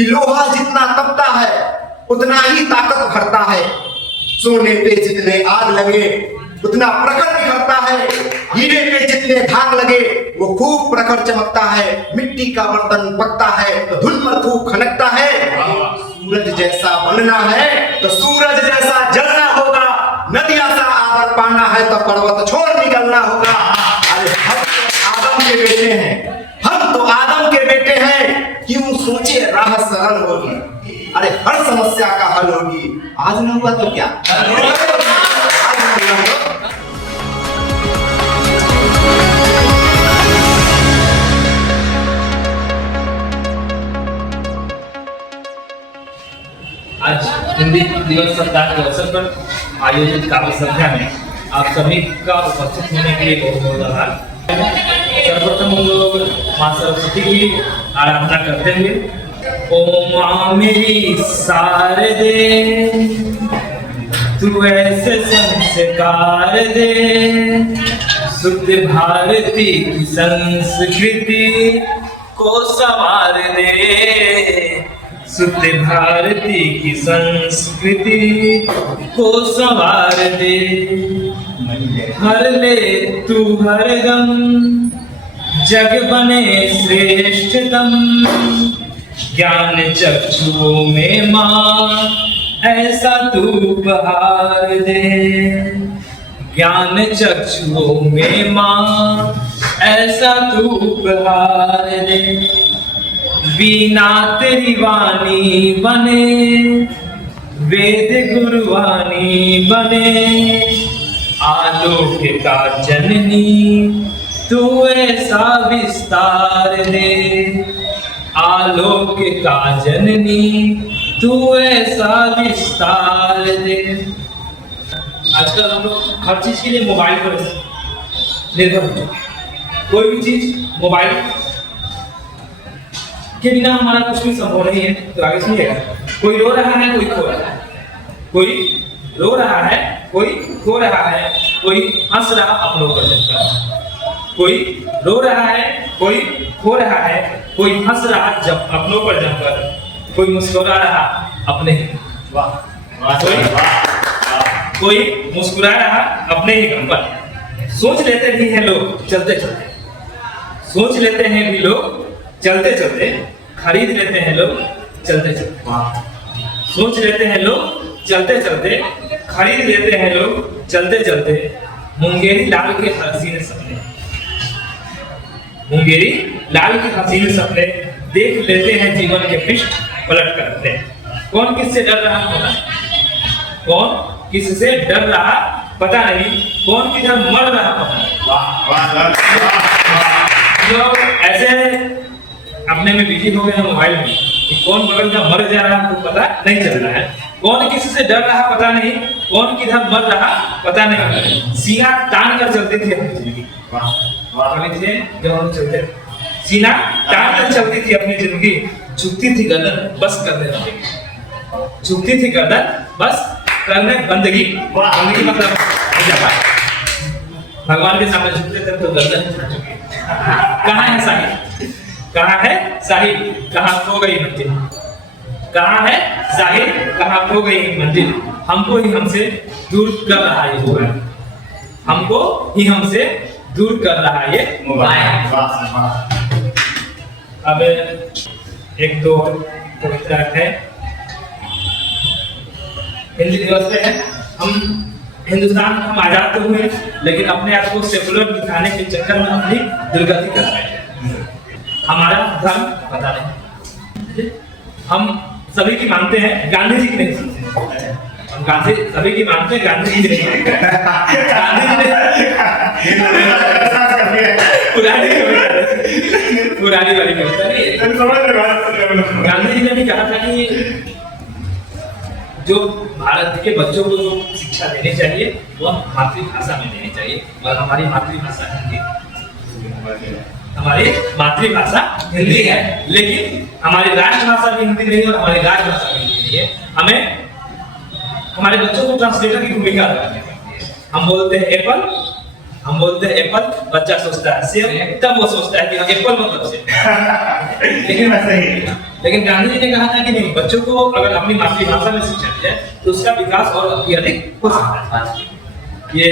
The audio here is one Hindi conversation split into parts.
कि लोहा जितना तपता है उतना ही ताकत भरता है। सोने पे जितने आग लगे उतना प्रखर निखरता है। हीरे पे जितने धाग लगे वो खूब प्रखर चमकता है। मिट्टी का बर्तन पकता है तो धुल पर खूब खनकता है। सूरज जैसा बनना है तो सूरज जैसा जलना होगा। नदिया सा आदर पाना है तो पर्वत छोड़ निकलना होगा। अरे हम तो आदम के बेटे हैं, हम तो आदम के बेटे हैं। क्यों सोचे राह सरल होगी, अरे हर समस्या का हल होगी। आज न हुआ तो क्या, आज न हुआ तो आज हिंदी दिवस सप्ताह के अवसर पर आयोजित काव्य संध्या में आप सभी का उपस्थित होने के लिए बहुत बहुत आभार। सर्वप्रथम हम लोग माँ सरस्वती की आराधना करते हुए ओ माँ मेरी शारदे तू ऐसे संस्कार दे, शुद्ध भारती की संस्कृति को संवार दे, शुद्ध भारती की संस्कृति को संवार दे। हर ले तू हर गम, जग बने श्रेष्ठतम, ज्ञान चक्षुओं में माँ ऐसा तू उपहार दे। ज्ञान चक्षुओं में माँ ऐसा तू उपहार दे। बीना तेरी वाणी बने, वेद गुरुवाणी बने, आलोक का जननी तू ऐसा विस्तार दे। आलोक का जननी तू ऐसा विस्तार दे। आजकल हम लोग हर चीज के लिए मोबाइल पर निर्भर होते हैं। कोई भी चीज मोबाइल के बिना हमारा कुछ भी संभव नहीं है। तो आगे सुनिएगा, कोई रो रहा है, कोई खो रहा है, कोई रो रहा है, कोई खो रहा है, कोई हंस रहा अपनों पर जमकर, कोई रो रहा है, कोई खो रहा है, कोई हंस रहा जब अपनों पर जमकर, कोई मुस्कुरा रहा अपने ही, कोई मुस्कुरा रहा अपने ही गम पर। सोच लेते भी हैं लोग चलते चलते, सोच लेते हैं भी लोग चलते चलते, खरीद लेते हैं लोग चलते चलते। सोच लेते हैं लोग चलते चलते, खरीद लेते हैं लोग चलते चलते। मुंगेरी लाल के हसीन सपने, मुंगेरी लाल के हसीन सपने देख लेते हैं जीवन के पृष्ठ पलट करते। कौन किससे डर रहा पता नहीं, कौन किससे डर रहा पता नहीं, कौन किधर मर रहा पता नहीं। लोग ऐसे अपने में बिजी हो गए हैं मोबाइल में कि कौन बगल का मर जा रहा है पता नहीं चल रहा है, कौन किसी से डर रहा पता नहीं, कौन किधर मर रहा पता नहीं। सीना तान कर चलते थे अपनी जिंदगी, थे जब हम चलते, सीना तान कर चलती थी अपनी जिंदगी। झुकती थी गर्दन बस करने बंदगी, झुकती थी गर्दन बस करने बंदगी। बंदगी मतलब भगवान के सामने झुकते थे तो गर्दन झुकी। कहाँ है साहिब, कहाँ है साहिब, कहाँ खो गई मंजिल, कहाँ है साहिब, कहाँ खो गई मंजिल। हमको ही हमसे दूर कर रहा है ये मोबाइल, हमको ही हमसे दूर कर रहा है ये मोबाइल। अब एक दो कविता है, हिंदी दिवस पे है। हम हिंदुस्तान हम आजाद तो हुए लेकिन अपने आप को सेकुलर दिखाने के चक्कर में अपनी दुर्गति कर रहे हैं। हमारा धर्म पता नहीं, हम सभी की मानते हैं, गांधी जी की नहीं सुनते। गांधी सभी की मानते हैं, गांधी जी नहीं। गांधी जी ने पुरानी वाली कविता नहीं, गांधी जी ने भी कहा था कि जो भारत के बच्चों को जो शिक्षा देनी चाहिए वो मातृभाषा में देनी चाहिए। और हमारी मातृभाषा हिंदी, हमारी मातृभाषा हिंदी है, लेकिन हमारी राष्ट्रभाषा भी हिंदी नहीं है और हमारी राजभाषा भी हिंदी नहीं है। हमें हमारे बच्चों को ट्रांसलेटर की भूमिका अदा करनी है। हम बोलते हैं एप्पल, हम बोलते हैं एप्पल, बच्चा सोचता है सेब, तब वो सोचता है कि एप्पल मतलब सेब। लेकिन वैसे ही लेकिन गांधी जी ने कहा था कि नहीं, बच्चों को अगर अपनी मातृभाषा में शिक्षा दी जाए तो उसका विकास और भी अधिक हो सकता है। ये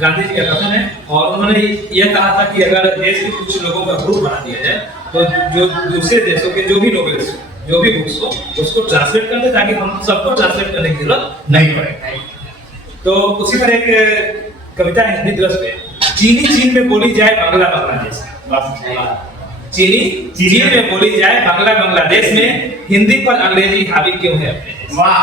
गांधी जी का कथन है। और उन्होंने यह कहा था कि अगर देश के कुछ लोगों का ग्रुप बना दिया जाए तो जो दूसरे देशों के जो भी नॉवेल्स जो भी बुक्स हो उसको ट्रांसलेट कर दे, ताकि हम सबको ट्रांसलेट करने की जरूरत नहीं पड़े। तो उसी पर एक कविता है हिंदी दिवस पे, चीनी चीन में बोली जाए बांग्ला बांग्लादेश में, चीनी चीन में बोली जाए बांग्ला बांग्लादेश में, हिंदी पर अंग्रेजी हावी क्यों है अपने देश? वाह,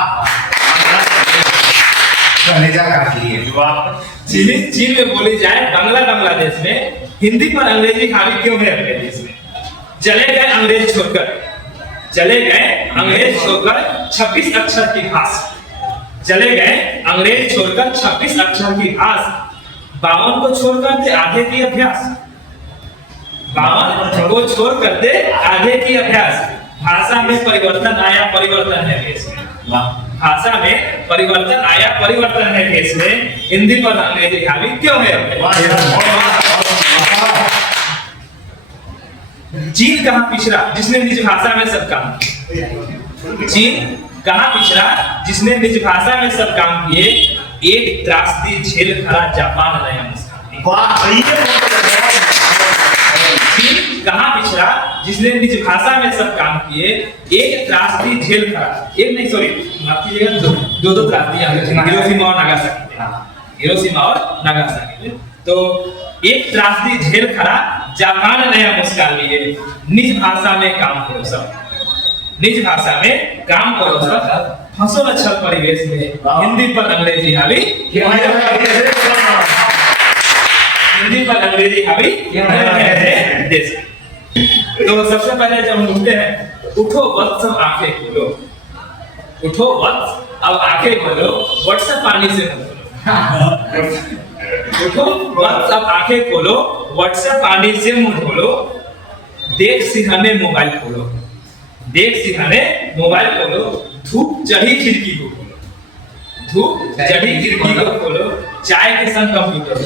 कलेजा काट लिए। वाह, चीनी चीन में बोली जाए बांग्ला बांग्लादेश में, हिंदी पर अंग्रेजी हावी क्यों है अपने देश में? चले गए अंग्रेज छोड़कर, चले गए अंग्रेज छोड़कर 26 अक्षर की घास, चले गए अंग्रेज छोड़कर 26 अक्षर की घास, 52 को छोड़ करते आधे की अभ्यास, 52 को छोड़ करते आधे की अभ्यास, भाषा में परिवर्तन आया परिवर्तन है देश में, भाषा में परिवर्तन आया परिवर्तन है देश में, हिंदी पर अंग्रेजी हावी क्यों है? चीन कहाँ पिछड़ा जिसने निज भाषा में सब काम किए, चीन कहाँ पिछड़ा जिसने निज भाषा में सब काम किए, एक त्रासदी झेल खड़ा जापान नया मुस्कान। चीन कहाँ पिछड़ा जिसने निज भाषा में सब काम किए, एक त्रासदी झेल खड़ा, एक नहीं सॉरी माफ कीजिएगा, दो त्रासदियां हिरोशिमा और नागासाकी, हिरोशिमा और नागासाकी। तो एक त्रासदी झेल खड़ा जापान नया मुस्कान लिए, निज भाषा में काम करो सब, निज भाषा में काम करो सब, फंसो न छल परिवेश में, हिंदी पर अंग्रेजी हावी, हिंदी पर अंग्रेजी हावी देश। तो सबसे पहले जब हम उठते हैं, उठो वत्स सब आंखें खोलो, उठो वत्स अब आंखें खोलो, व्हाट्सएप पानी से मत बोलो, उठो वत्स अब आंखें खोलो, व्हाट्सएप पानी से मुंह धोलो, देख सिरहाने मोबाइल खोलो, देख सिरहाने मोबाइल खोलो, धूप चढ़ी खिड़की को खोलो, धूप चढ़ी खिड़की को खोलो, चाय के संग कंप्यूटर,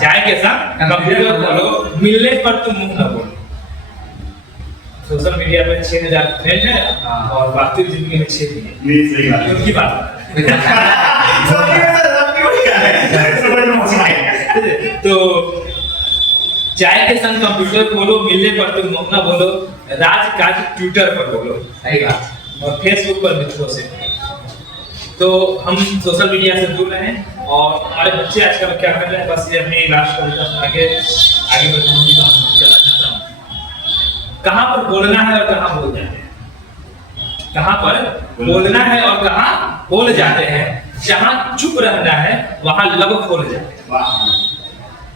चाय के संग कंप्यूटर खोलो, मिलने पर तुम मुंह न बोलो। सोशल मीडिया पे 6000 फ्रेंड है और वास्तविक जिंदगी में 6 है, उनकी बात तो चाय के संग कंप्यूटर खोलो, मिलने पर तुम मुंह न बोलो, राजकाज ट्विटर पर बोलो, और फेसबुक पर मित्रों से। तो हम सोशल मीडिया से दूर रहें और हमारे बच्चे आजकल क्या कर रहे हैं, बस ये अपनी राष्ट्र कविता सुना के आगे बढ़ने चलना चाहता हूँ। कहाँ पर बोलना है और कहाँ बोल जाते हैं, कहाँ पर बोलना है और कहाँ बोल जाते हैं, जहाँ चुप रहना है वहाँ लब खोल जाते हैं,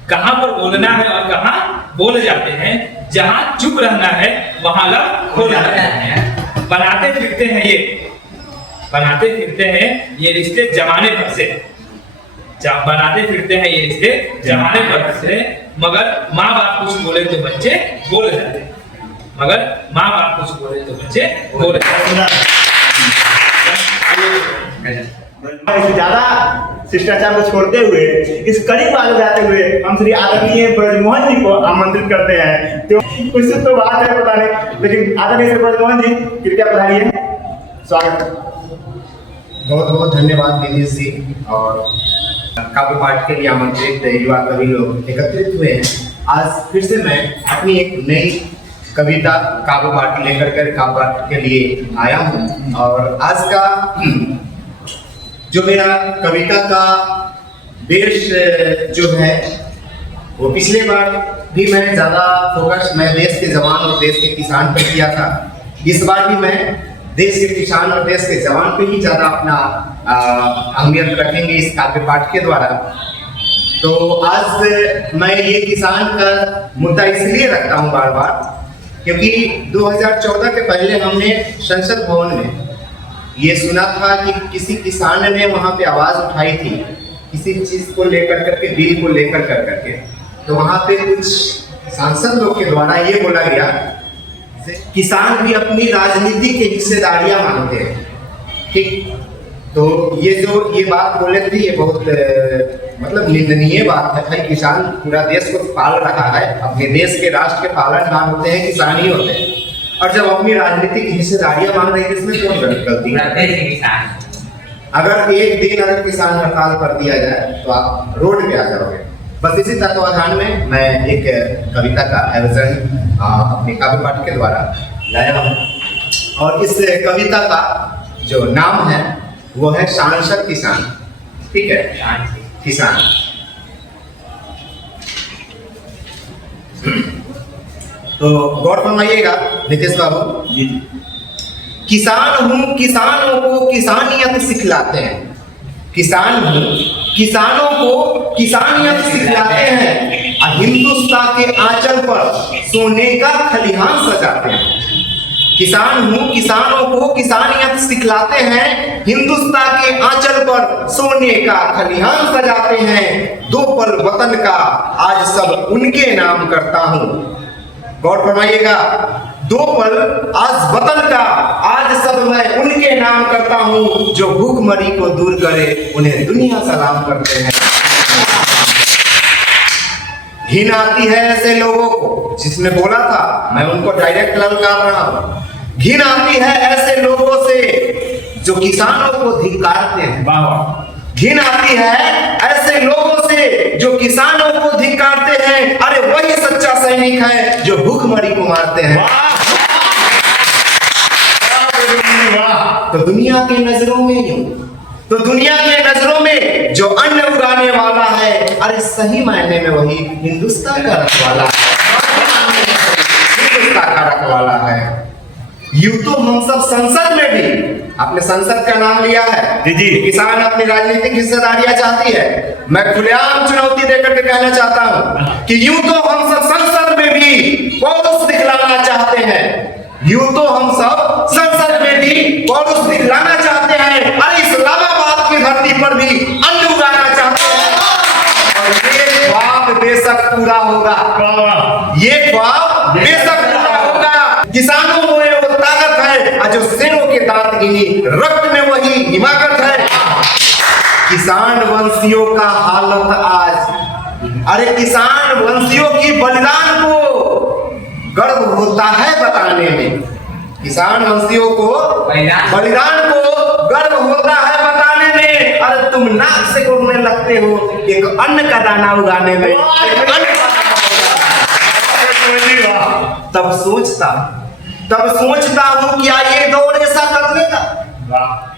कहाँ पर बोलना है और कहाँ बोल जाते हैं, जहाँ चुप रहना है वहाँ लब खोल जाते हैं, बनाते फिरते हैं ये, बनाते फिरते हैं ये रिश्ते जमाने भर से, बनाते फिरते हैं ये रिश्ते जमाने भर से, मगर माँ बाप कुछ बोले तो बच्चे बोल जाते हैं, मगर माँ बाप कुछ बोले तो बच्चे बोल जाते हैं। ज्यादा शिष्टाचार को छोड़ते हुए इस कड़ी बात जाते हुए हम श्री आदरणीय ब्रजमोहन जी को आमंत्रित करते हैं। तो कुछ तो बात है पता नहीं, लेकिन आदरणीय श्री ब्रजमोहन जी कृपया पधारिए, स्वागत। बहुत बहुत धन्यवाद दिनेश जी, और काव्य पाठ के लिए आमंत्रित युवा कवि लोग एकत्रित हुए हैं। आज फिर से मैं अपनी एक नई कविता काव्य पाठ लेकर काव्य पाठ के लिए आया हूँ। और आज का जो मेरा कविता का बेस जो है वो पिछले बार भी मैं ज़्यादा फोकस मैं देश के जवान और देश के किसान पर किया था, इस बार भी मैं देश के किसान और देश के जवान पे ही ज़्यादा अपना अहमियत रखेंगे इस काव्य पाठ के द्वारा। तो आज मैं ये किसान का मुद्दा इसलिए रखता हूँ बार बार, क्योंकि 2014 के पहले हमने संसद भवन में ये सुना था कि किसी किसान ने वहाँ पे आवाज़ उठाई थी किसी चीज़ को लेकर करके, बिल को लेकर करके, तो वहाँ पे कुछ सांसद लोग के द्वारा ये बोला गया किसान भी अपनी राजनीति की हिस्सेदारियां मानते हैं, ठीक। तो ये बात बोले थे, ये बहुत मतलब निंदनीय बात है। भाई किसान पूरा देश को पाल रहा है, अपने देश के राष्ट्र के पालनहार होते हैं किसान ही होते हैं। और जब अपनी राजनीतिक हिस्सेदारियां मांग रही है इसमें कौन गलती है? अगर एक दिन अगर किसान हड़ताल कर दिया जाए तो आप रोड पे आ जाओगे। बस इसी तत्वाधान में मैं एक कविता का आयोजन अपने काव्य पाठ के द्वारा लाया हूँ और इस कविता का जो नाम है वो है सांसद किसान। ठीक है, किसान। तो गौर फरमाइएगा नितेश बाबू जी। किसान हूं, किसानों को किसानियत सिखलाते हैं। किसान हूं, किसानों को किसानियत सिखलाते हैं और हिंदुस्तान के आंचल पर सोने का खलिहान सजाते हैं। किसान हूं, किसानों को किसानियत सिखलाते हैं, हिंदुस्तान के आंचल पर सोने का खलिहान सजाते हैं। दो पल वतन का आज सब उनके नाम करता हूं। गौर फरमाइएगा, दो पल आज वतन का आज सब मैं उनके नाम करता हूं जो भूखमरी को दूर करे, उन्हें दुनिया सलाम करते हैं। घिन आती है ऐसे लोगों को, जिसने बोला था मैं उनको डायरेक्ट ललकार रहा हूं। घिन आती है ऐसे लोगों से जो किसानों को धिक्कारते हैं। घिन आती है ऐसे लोगों से जो किसानों को धिक्कारते हैं। अरे वही सच्चा सैनिक है जो भूखमरी को मारते हैं। तो दुनिया के नजरों में तो दुनिया के नजरों में जो अन्न उगाने वाला है, अरे सही मायने में वही हिंदुस्तान का रखवाला है। हिंदुस्तान का रखवाला है। यूं तो हम सब संसद में भी, आपने संसद का नाम लिया है जी, किसान अपनी राजनीतिक हिस्सेदारियां चाहती है। मैं खुलेआम चुनौती देकर के कहना चाहता हूं कि यूं तो हम सब संसद में भी पौरुष दिखलाना चाहते हैं। यूं तो हम सब संसद में भी पौरुष दिखलाना चाहते हैं। अरे इस्लामाबाद की धरती पर भी अन्न उगाना चाहते हैं। और ये ख्वाब बेशक पूरा होगा, ये ख्वाब बेशक पूरा होगा। किसानों में वो ताकत है जो शेरों के दांत गिनी, रक्त में वही हिमाकत है। किसान वंशियों का हालत आज, अरे किसान वंशियों की बलिदान को गर्व होता है बताने में। किसान वंशियों को बलिदान को गर्व होता है बताने में। अरे तुम नाक से घूमने लगते हो एक अन्न का दाना उगाने में। तब सोचता हूं क्या ये दौर ऐसा कर लेगा।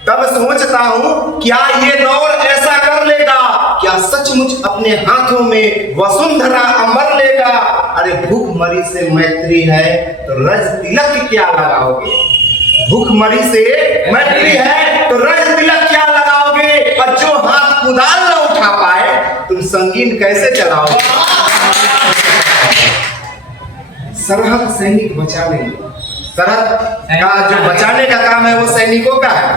तब सोचता हूं क्या ये दौर ऐसा कर लेगा। क्या सचमुच अपने हाथों में वसुंधरा अंबर लेगा। अरे भूखमरी से मैत्री है तो रज तिलक क्या लगाओगे। भूखमरी से मैत्री है तो रज तिलक क्या लगाओगे। और जो हाथ कुदाल न उठा पाए तुम संगीन कैसे चलाओगे। सरहद सैनिक बचा लेंगे। सरहद का जो बचाने का काम है वो सैनिकों का है।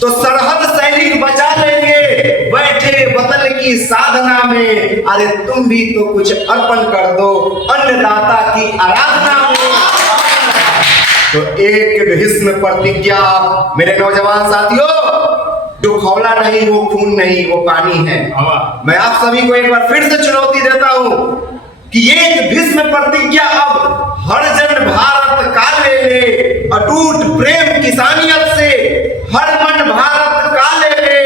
तो सरहद सैनिक बचा लेंगे बैठे वतन की साधना में। अरे तुम भी तो कुछ अर्पण कर दो अन्नदाता की आराधना में। तो एक भीष्म प्रतिज्ञा मेरे नौजवान साथियों, जो खौला नहीं वो खून नहीं वो पानी है। मैं आप सभी को एक बार फिर से चुनौती देता हूं कि एक भीष्म प्रतिज्ञा अब हर जन भारत का ले ले। अटूट प्रेम किसानियत से हर मन भारत का ले ले।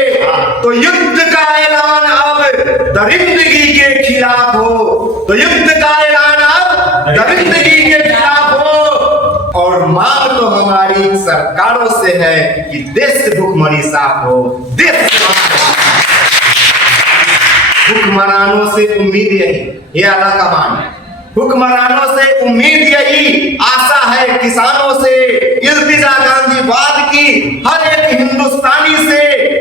तो युद्ध का ऐलान अब दरिंदगी के खिलाफ हो। तो युद्ध का ऐलान अब दरिंदगी के खिलाफ हो। और मांग तो हमारी सरकारों से है कि देश से भूखमरी साफ हो। देश हुक्मरानों से उम्मीद यही, ये आला कमान है। हुक्मरानों से उम्मीद यही, आशा है किसानों से। इल्तिजा गांधीवाद की हर एक हिंदुस्तानी से।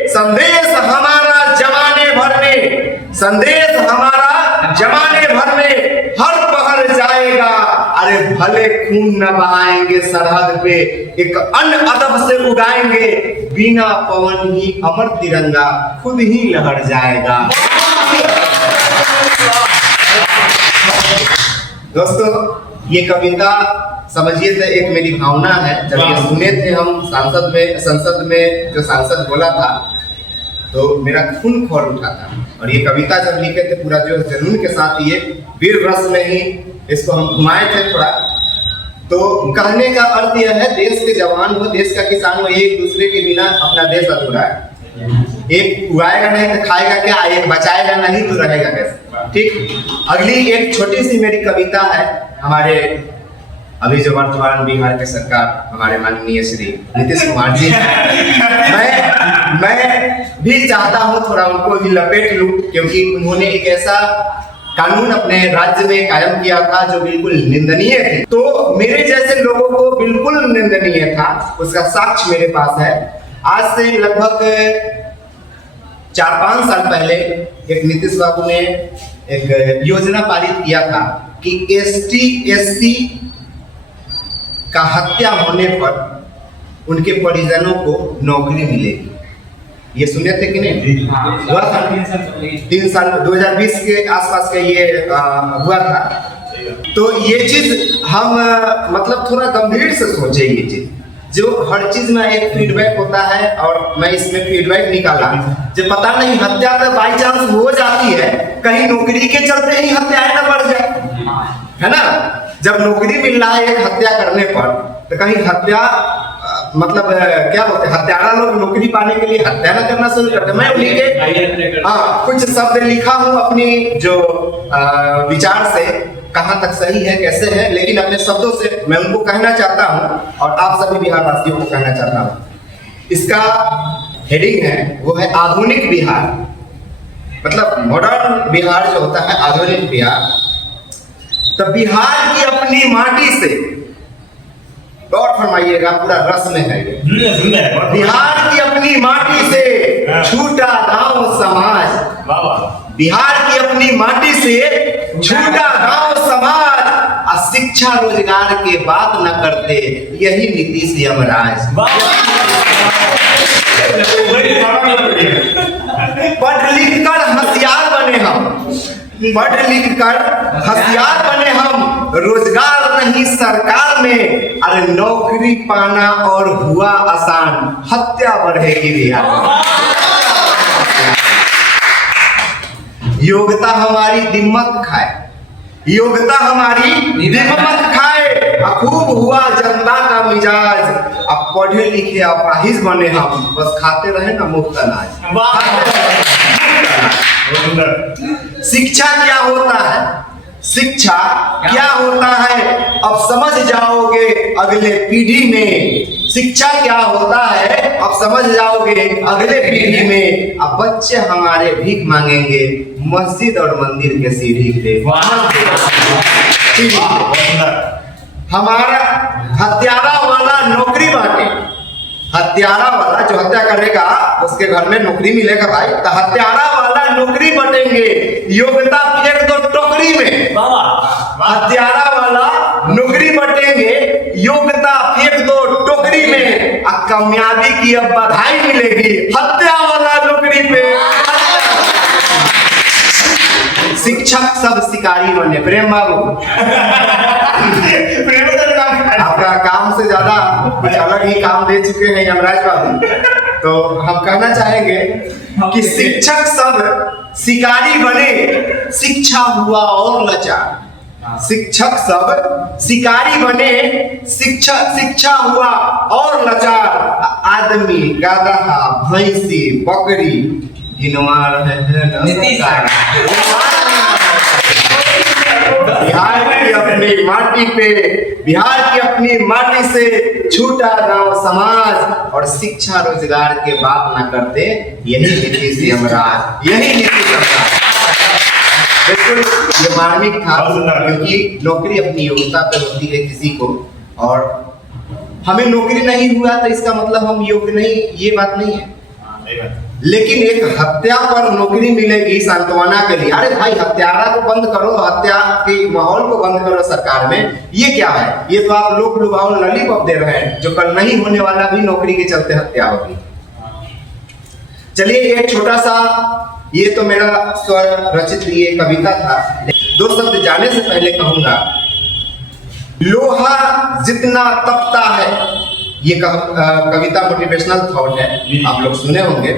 संदेश हमारा जमाने भर में, संदेश हमारा जमाने भर में हर पहर जाएगा। अरे भले खून न बहाएंगे सरहद पे, एक अन्न अदब से उगाएंगे। बिना पवन ही अमर तिरंगा खुद ही लहर जाएगा। दोस्तों ये कविता समझिए तो एक मेरी भावना है। जब ये सुने थे हम संसद में जो सांसद बोला था तो मेरा खून खौल उठा था। और ये कविता जब लिखे थे पूरा जो जुनून के साथ ये वीर रस में ही इसको हम घुमाए थे थोड़ा। तो कहने का अर्थ यह है, देश के जवान हो, देश का किसान हो, एक दूसरे के बिना अपना देश अधूरा है। एक उगाएगा नहीं तो खाएगा क्या, एक बचाएगा नहीं तो रहेगा कैसे। ठीक, अगली एक छोटी सी मेरी कविता है। हमारे अभी जो वर्तमान बिहार के सरकार हमारे माननीय श्री नीतीश कुमार जी, मैं भी चाहता हूं थोड़ा उनको भी लपेट लूं, क्योंकि उन्होंने एक ऐसा कानून अपने राज्य में कायम किया था जो बिल्कुल निंदनीय थे। तो मेरे जैसे लोगों को बिल्कुल निंदनीय था, उसका साक्ष्य मेरे पास है। आज से लगभग 4-5 साल पहले एक नीतीश बाबू ने एक योजना पारित किया था कि ST/SC का हत्या होने पर उनके परिजनों को नौकरी मिलेगी। ये सुने थे कि नहीं? हुआ था 3 साल 2020 के आसपास का ये हुआ था। तो ये चीज हम मतलब थोड़ा गंभीर से सोचे। ये चीज जो हर चीज में एक फीडबैक होता है, और मैं इसमें फीडबैक निकाला जो पता नहीं हत्या तो बाई चांस हो जाती है, कहीं नौकरी के चलते ही हत्याएं न बढ़ जाए, है ना। जब नौकरी मिल रहा है एक हत्या करने पर, तो कहीं हत्या मतलब क्या बोलते हैं, हत्यारा लोग नौकरी पाने के लिए हत्या न करना शुरू करते। मैं उन्हीं के कुछ शब्द लिखा हूँ अपनी जो विचार से, कहाँ तक सही है कैसे है, लेकिन अपने शब्दों से मैं उनको कहना चाहता हूँ और आप सभी बिहार वासियों को कहना चाहता हूँ। इसका हेडिंग है, वो है आधुनिक बिहार। मतलब मॉडर्न बिहार जो होता है, आधुनिक बिहार। तो बिहार की अपनी माटी से, गौर फरमाइएगा, पूरा रस में है ये। बिहार की अपनी माटी से छूटा गांव समाज, बिहार की अपनी माटी से छूटा गांव समाज, और शिक्षा रोजगार के बात न करते, यही नीतीश यमराज। पढ़ लिख कर होशियार बने हम, पढ़ लिख कर होशियार बने हम, रोजगार नहीं सरकार में, अरे नौकरी पाना और हुआ आसान, हत्या बढ़ेगी बिहार। योग्यता हमारी दिम्मत खाए, योग्यता हमारी दिम्मत खाए, खूब हुआ जनता का मिजाज, अब पढ़े लिखे अपाहिज बने हम, बस खाते रहे ना मुफ्त अनाज। शिक्षा क्या होता है, शिक्षा क्या होता है अब समझ जाओगे अगले पीढ़ी में, शिक्षा क्या होता है अब समझ जाओगे अगले पीढ़ी में। अब बच्चे हमारे भीख मांगेंगे मस्जिद और मंदिर के सीढ़ी पे। हमारा हत्यारा वाला नौकरी बांटे, हत्यारा वाला जो हत्या करेगा उसके घर में नौकरी मिलेगा भाई, तो हत्यारा वाला नौकरी बटेंगे, योग्यता फेंक दो टोकरी में। हत्यारा वाला नौकरी बटेंगे, योग्यता फेंक दो टोकरी में, और कामयाबी की अब बधाई मिलेगी हत्या वाला नौकरी पे। शिक्षक सब शिकारी बने। प्रेम बाबू आपका काम से ज्यादा कुछ अलग ही काम दे चुके हैं यमराज बाबू, तो हम कहना चाहेंगे कि शिक्षक सब शिकारी बने, शिक्षा हुआ और लाचार। शिक्षक सब शिकारी बने, शिक्षा हुआ और लाचार, आदमी गधा भैंसी बकरी गिनवा रहे हैं। बिहार की अपनी माटी पे, बिहार की अपनी माटी से छूटा गांव समाज, और शिक्षा रोजगार के बात ना करते, यही नीतीश यमराज, यही नीतीश यमराज। बिल्कुल ये मार्मिक था, क्योंकि नौकरी अपनी योग्यता पे होती है किसी को, और हमें नौकरी नहीं हुआ तो इसका मतलब हम योग्य नहीं, ये बात नहीं है। लेकिन एक हत्या पर नौकरी मिलेगी सांत्वना के लिए, अरे भाई हत्यारा को बंद करो, हत्या के माहौल को बंद करो सरकार में, ये क्या है? ये तो आप लोग लुभाओ लॉलीपॉप दे रहे हैं, जो कल नहीं होने वाला भी नौकरी के चलते हत्या होगी। चलिए एक छोटा सा, ये तो मेरा स्वर रचित ये कविता था, 2 शब्द जाने से पहले कहूंगा, लोहा जितना तपता है, ये कविता मोटिवेशनल थॉट है, आप लोग सुने होंगे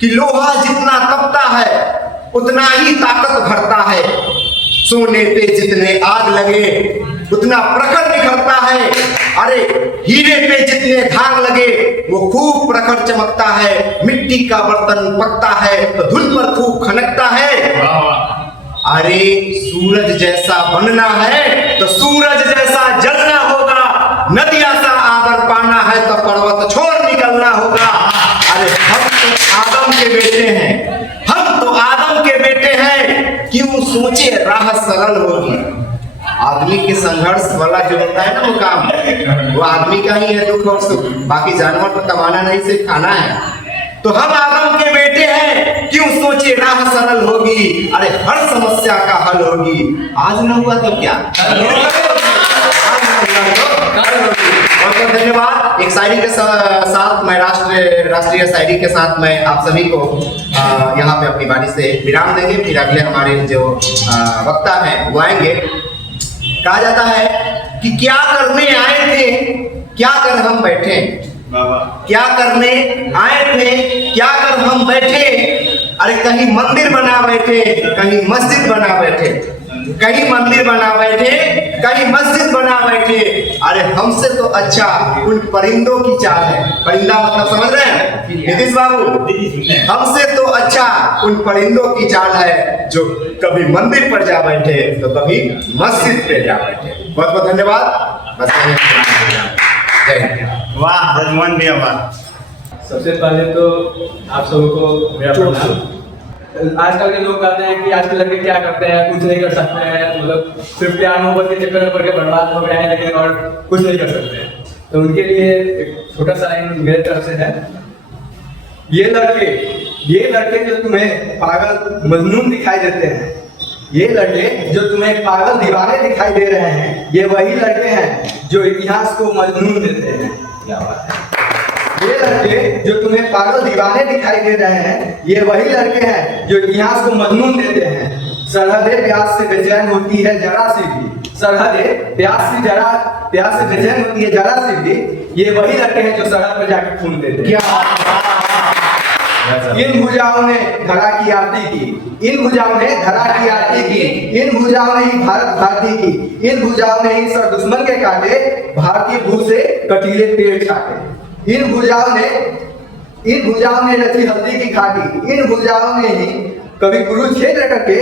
कि लोहा जितना तपता है उतना ही ताकत भरता है, सोने पे जितने आग लगे उतना प्रखर निखरता है। अरे हीरे पे जितने धाग लगे वो खूब प्रखर चमकता है। मिट्टी का बर्तन पकता है तो धुल पर खूब खनकता है। अरे सूरज जैसा बनना है तो सूरज जैसा जलना होगा। नदिया सा आदर पाना है तो पर्वत छोड़ निकलना होगा। अरे हम तो आदम के बेटे हैं, हम तो आदम के बेटे हैं, क्यों सोचे राह सरल होगी। आदमी के संघर्ष वाला जो होता है ना वो काम, वो आदमी का ही है दुख और सुख, बाकी जानवर को कमाना नहीं सिर्फ खाना है। तो हम आदम के बेटे हैं, क्यों सोचे राह सरल होगी। अरे हर समस्या का हल होगी। आज न हुआ तो क्या, बहुत बहुत धन्यवाद। एक शायरी के साथ मैं राष्ट्रीय शायरी के साथ मैं आप सभी को यहाँ पे अपनी बारी से विराम देंगे। फिर अगले हमारे जो वक्ता हैं वो आएंगे। कहा जाता है कि क्या करने आए थे क्या कर हम बैठे, क्या करने आए थे क्या कर हम बैठे। अरे कहीं मंदिर बना बैठे, कहीं मस्जिद बना बैठे, कहीं मंदिर बना बैठे, कहीं मस्जिद बना बैठे। अरे हमसे तो अच्छा उन परिंदों की चाल है। परिंदा मतलब समझ रहे हैं नीतीश बाबू, हमसे तो अच्छा उन परिंदों की चाल है जो कभी मंदिर पर जा बैठे तो कभी मस्जिद पे जा बैठे। बहुत बहुत धन्यवाद। बस जय हिंद। वाह जजमान भैया वाह। सबसे पहले तो आप सबों को मेरा प्रणाम। आजकल के लोग कहते हैं कि आजकल लड़के क्या करते हैं, कुछ नहीं कर सकते हैं, मतलब सिर्फ प्यार मोहब्बत के चक्कर में पड़ के बर्बाद हो गए हैं, लेकिन और कुछ नहीं कर सकते हैं। तो उनके लिए एक छोटा सा मेरे तरफ से है। ये लड़के जो तुम्हें पागल मजनून दिखाई देते हैं, ये लड़के जो तुम्हें पागल दीवाने दिखाई दे रहे हैं, ये वही लड़के हैं जो इतिहास को मजनून देते हैं। क्या बात है। ये लड़के जो तुम्हें पागल दीवाने दिखाई दे रहे हैं, ये वही लड़के हैं जो इतिहास को मजनून देते हैं। सरहदें प्यास से बेचैन होती है जरा सी भी, सरहदें प्यास से बेचैन होती है जरा सी भी, ये वही लड़के हैं जो सरहद पर जाकर खून देते हैं। इन भुजाओं ने धरा की आरती की, इन भुजाओं ने धरा की आरती की, इन भुजाओं ने ही भारत भारती की, इन भुजाओं ने ही सर दुश्मन के काटे, भारतीय भू से कटीले पेड़ छाटे। इन भुजाओं ने रची हल्दी की घाटी, इन भुजाओं ने ही कभी कुरुक्षेत्र करके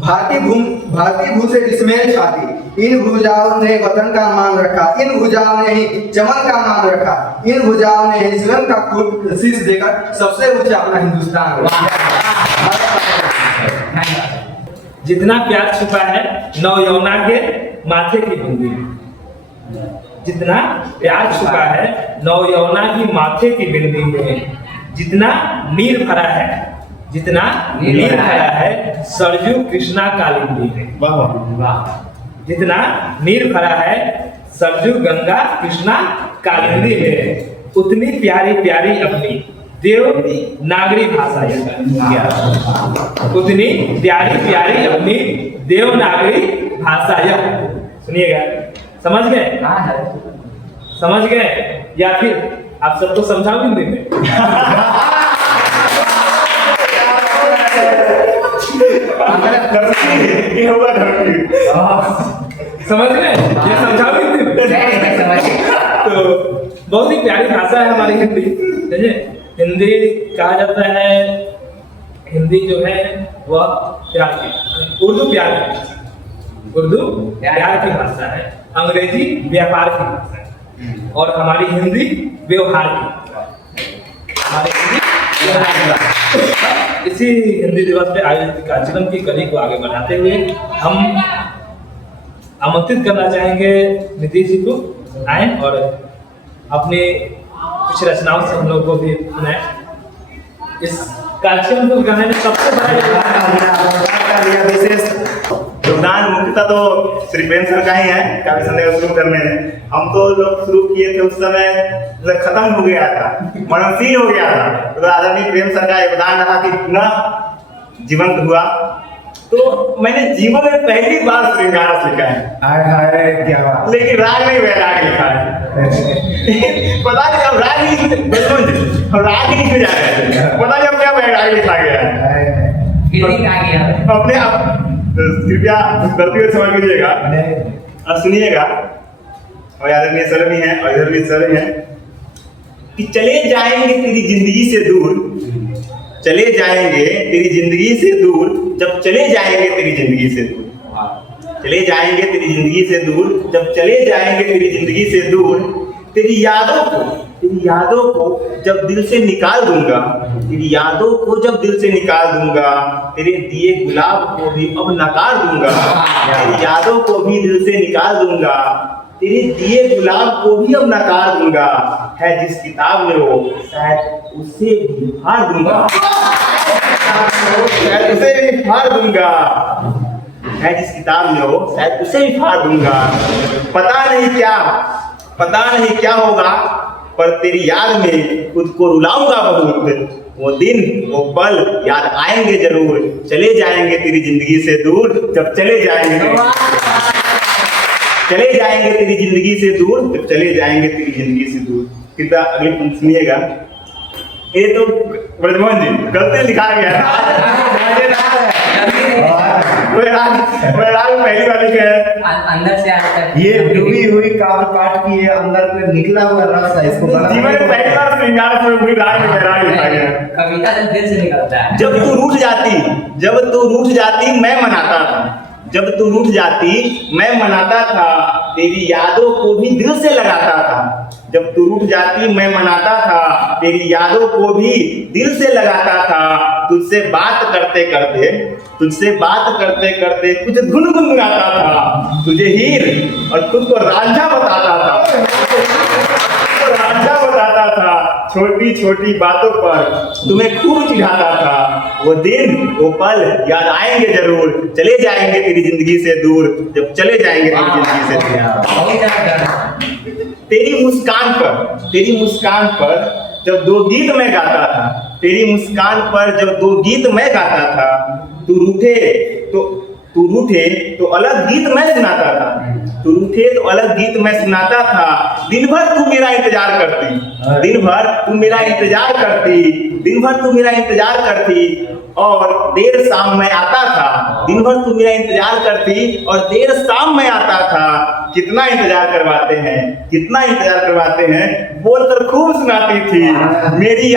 भारतीय भू से डिसमेल छाती। इन भुजाओं ने वतन का मान रखा, इन भुजाओं ने ही चमन का मान रखा, इन भुजाओं ने ही स्वयं का खून शीश देकर सबसे ऊंचा अपना हिंदुस्तान रखा। जितना प्यार छुपा है नौयौना के माथे की बिंदी में, जितना प्यार छुपा है नौयौना की माथे की बिंदी में, जितना नीर भरा है, जितना नीर भरा है सरजू कृष्णा कालिंदी में, जितना नीर भरा है सरजू गंगा कृष्णा कालिंदी में, उतनी प्यारी प्यारी अपनी देवनागरी भाषा है। उतनी प्यारी प्यारी अपनी देवनागरी भाषा है। सुनिएगा, समझ गए? समझ गए या फिर आप सबको समझाओ हिंदी में? समझ गए? ये समझाओ हिंदी में? तो बहुत ही प्यारी भाषा है हमारी हिंदी। समझे? हिंदी कहा जाता है, हिंदी जो है वह प्यार की, उर्दू प्यार की, उर्दू प्यार की भाषा है, अंग्रेजी व्यापार की भाषा है, और हमारी हिंदी व्यवहार की। हमारी हिंदी व्यवहार की भाषा। इसी हिंदी दिवस पे आयोजित कार्यक्रम की कड़ी को आगे बढ़ाते हुए हम आमंत्रित करना चाहेंगे नीतीश जी को आए और अपने कुछ रचनाओं से हम लोग को भी सुनाए। इस कार्यक्रम को करने में सबसे बड़ा विशेष योगदान मुख्यतः तो श्री प्रेम सर का ही है काव्य संध्या शुरू करने में। हम तो लोग शुरू किए थे उस समय खत्म हो गया था, मरणशील हो गया था, तो आदरणीय प्रेम सर का योगदान रहा कि पुनः जीवंत हुआ। तो मैंने जीवन में पहली बार श्रृंगारस लिखा है, क्या बात। लेकिन राग नहीं वैराग लिखा है। पता नहीं अब राग ही जा रहे थे, पता नहीं अब क्या वैराग लिखा गया है। अपने आप कृपया गलती से समझ लीजिएगा। और सुनिएगा, और आदरणीय सर भी हैं और इधर भी सर हैं, कि चले जाएंगे तेरी जिंदगी से दूर, चले जाएंगे तेरी जिंदगी से दूर, जब चले जाएंगे तेरी जिंदगी से दूर, चले जाएंगे तेरी जिंदगी से दूर, जब चले जाएंगे तेरी जिंदगी से दूर, तेरी यादों को जब दिल से निकाल दूंगा, तेरी यादों को जब दिल से निकाल दूंगा, तेरे दिए गुलाब को भी अब नकार दूंगा, तेरी यादों को भी दिल से निकाल दूंगा, तेरे दिए गुलाब को भी अब नकार दूंगा, है जिस किताब में वो शायद उसे भी फाड़ दूंगा, शायद उसे भी फाड़ दूंगा, है जिस किताब में हो शायद उसे भी फाड़ दूंगा, पता नहीं क्या होगा, पर तेरी याद में खुद को रुलाऊंगा बहुत, वो दिन वो पल याद आएंगे जरूर, चले जाएंगे तेरी जिंदगी से दूर, जब चले जाएंगे तेरी जिंदगी से दूर, जब चले जाएंगे तेरी जिंदगी से दूर। कृपया अगली पंक्ति सुनिएगा। ये तो ब्रजमोहन जी गलती लिखा गया पहली बार लिखे है, अंदर से आता है। ये डूबी हुई काव्य पाठ की है, अंदर पे निकला हुआ रस है, इसको जीवन में पहली बार श्रृंगार से पूरी राग में गहराई लिखा गया। कविता से दिल से निकलता है। जब तू रूठ जाती मैं मनाता था, जब तू रूठ जाती मैं मनाता था, तेरी यादों को भी दिल से लगाता था, जब तू रूठ जाती मैं मनाता था, तेरी यादों को भी दिल से लगाता था, तुझसे बात करते करते कुछ धुन गुनगुनाता था, तुझे हीर और खुद को रांझा बताता था, छोटी छोटी बातों पर तुम्हें खूब चिढ़ाता था, वो दिन वो पल याद आएंगे जरूर, चले जाएंगे तेरी जिंदगी से दूर, जब चले जाएंगे तेरी जिंदगी से दूर। तेरी मुस्कान पर जब दो गीत मैं गाता था, तेरी मुस्कान पर जब दो गीत मैं गाता था, तू रूठे तो अलग गीत मैं सुनाता था, तू रूठे तो अलग गीत मैं सुनाता था, दिन भर तू मेरा इंतजार करती, दिन भर तू मेरा इंतजार करती और देर शाम में आता था, दिन भर तू मेरा इंतजार करती और देर शाम में आता था, कितना इंतजार करवाते हैं बोलकर खूब सुनाती थी, मेरी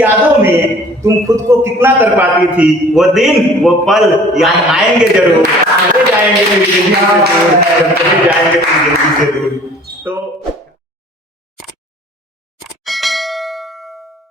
यादों में तुम खुद को कितना तड़पाती थी, वो दिन वो पल याद आएंगे जरूर, चले जाएंगे तेरी जिंदगी से दूर,